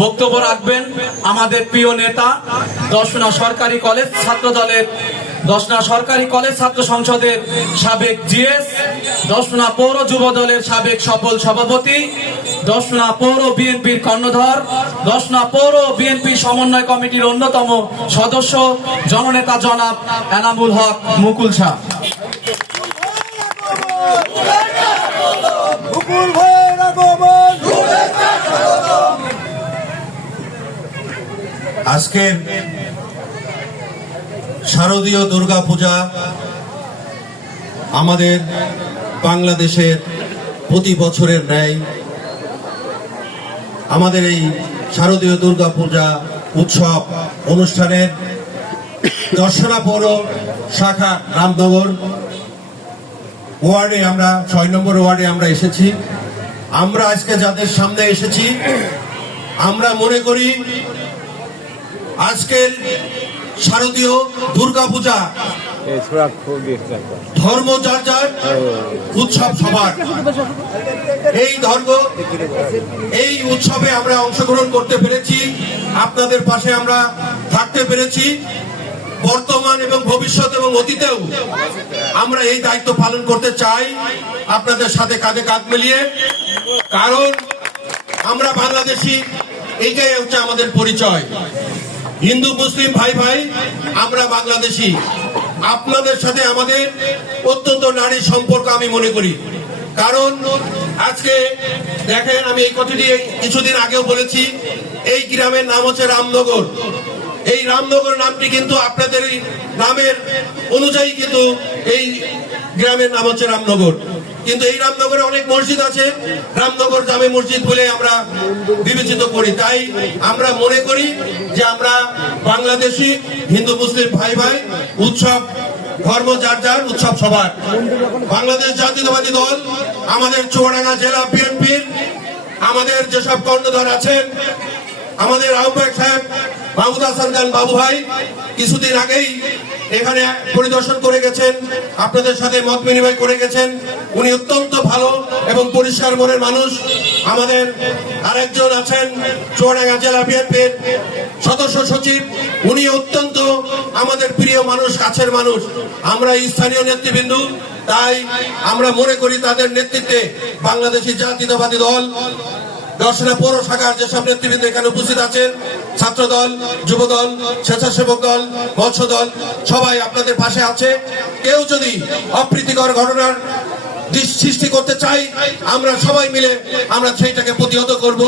বক্তব্য রাখবেন আমাদের প্রিয় নেতা দর্শনা সরকারি কলেজ ছাত্র দলের দর্শনা সরকারি কলেজ ছাত্র সংসদের সাবেক জিএস, দর্শনা পৌর যুব দলের সাবেক সফল সভাপতি, দর্শনা পৌর বিএনপির কর্ণধর, দর্শনা পৌর বিএনপি সমন্বয় কমিটির অন্যতম সদস্য জননেতা জনাব এনামুল হক মুকুল শাহ। আজকের শারদীয় দুর্গা পূজা আমাদের বাংলাদেশের প্রতি বছরের ন্যায় আমাদের এই শারদীয় দুর্গা পূজা উৎসব অনুষ্ঠানের দর্শনা পৌর শাখা রামনগর ওয়ার্ডে আমরা ৬ নম্বর ওয়ার্ডে আমরা এসেছি। আমরা আজকে যাদের সামনে এসেছি আমরা মনে করি আজকের শারদীয় দুর্গা পূজা ধর্ম যার যার, উৎসব সবার। এই উৎসবে আমরা অংশগ্রহণ করতে পেরেছি, আপনাদের পাশে আমরা থাকতে পেরেছি। বর্তমান এবং ভবিষ্যৎ এবং অতীতেও আমরা এই দায়িত্ব পালন করতে চাই আপনাদের সাথে কাঁধে কাঁধ মিলিয়ে। কারণ আমরা বাংলাদেশি, এইটাই হচ্ছে আমাদের পরিচয়। হিন্দু মুসলিম ভাই ভাই আমরা বাংলাদেশি। আপনাদের সাথে আমাদের অত্যন্ত নারী সম্পর্ক আমি মনে করি। কারণ আজকে দেখেন, আমি এই কথাটি কিছুদিন আগেও বলেছি, এই গ্রামের নাম হচ্ছে রামনগর। এই রামনগর নামটি কিন্তু আপনাদের এই নামের অনুযায়ী কিন্তু এই গ্রামের নাম হচ্ছে রামনগর। কিন্তু এই রামনগরে অনেক মসজিদ আছে, রামনগর জামে মসজিদ বলে আমরা বিবেচিত করি। তাই আমরা মনে করি যে আমরা বাংলাদেশি, হিন্দু মুসলিম ভাই ভাই, উৎসব ধর্ম যার যার, উৎসব সবার। বাংলাদেশ জাতীয়তাবাদী দল, আমাদের চুয়াডাঙ্গা জেলা বিএনপির আমাদের যেসব কর্ণধার আছেন, আমাদের আহ্বায়ক সাহেব মাহমুদ হাসান খান বাবু ভাই কিছুদিন আগেই এখানে পরিদর্শন করে গেছেন, আপনাদের সাথে মত বিনিময় করে গেছেন। উনি অত্যন্ত ভালো এবং পরিষ্কার মনের মানুষ। আমাদের আরেকজন আছেন চুয়াডাঙ্গা জেলা বিএনপির সদস্য সচিব, উনি অত্যন্ত আমাদের প্রিয় মানুষ, কাছের মানুষ। আমরা স্থানীয় নেতৃবৃন্দ, তাই আমরা মনে করি তাদের নেতৃত্বে বাংলাদেশি জাতীয়তাবাদী দল দর্শনা পৌর শাখার যেসব নেতৃবৃন্দ এখানে উপস্থিত আছেন, ছাত্র দল, যুব দল, স্বেচ্ছাসেবক দল, মৎস্য দল, সবাই আপনাদের পাশে আছে। কেউ যদি অপ্রীতিকর ঘটনার সৃষ্টি করতে চাই, আমরা সবাই মিলে আমরা সেইটাকে প্রতিহত করব।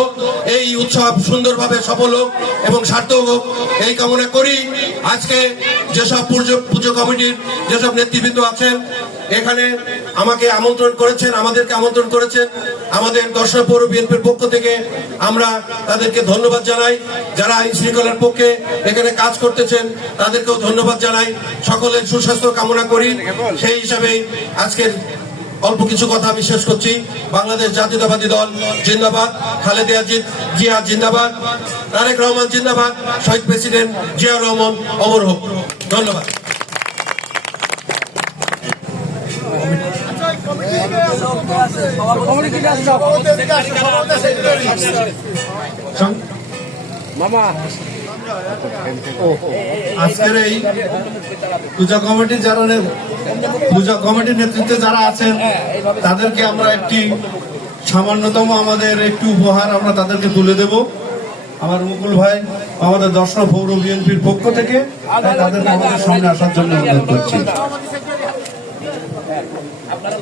এই উৎসব সুন্দরভাবে সফল হোক এবং সার্থক হোক, এই কামনা করি। আজকে যেসব পুজো কমিটির যেসব নেতৃবৃন্দ আছেন এখানে আমাকে আমন্ত্রণ করেছেন, আমাদেরকে আমন্ত্রণ করেছেন, আমাদের দর্শনা পৌর বিএনপির পক্ষ থেকে আমরা তাদেরকে ধন্যবাদ জানাই। যারা আইন শৃঙ্খলার পক্ষে এখানে কাজ করতেছেন তাদেরকেও ধন্যবাদ জানাই। সকলের সুস্বাস্থ্য কামনা করি। সেই হিসাবে আজকের অল্প কিছু কথা আমি শেষ করছি। বাংলাদেশ জাতীয়তাবাদী দল জিন্দাবাদ, খালেদা জিয়া জিন্দাবাদ, তারেক রহমান জিন্দাবাদ, শহীদ প্রেসিডেন্ট জিয়া রহমান অমর হোক। ধন্যবাদ। আজকের এই পূজা কমিটি পূজা কমিটির নেতৃত্বে যারা আছেন তাদেরকে আমরা একটি সামান্যতম আমাদের একটু উপহার আমরা তাদেরকে তুলে দেব। আমার মুকুল ভাই আমাদের দর্শনা পৌর বিএনপির পক্ষ থেকে তাদেরকে আমাদের সামনে আসার জন্য অনুরোধ করছি। আপনারা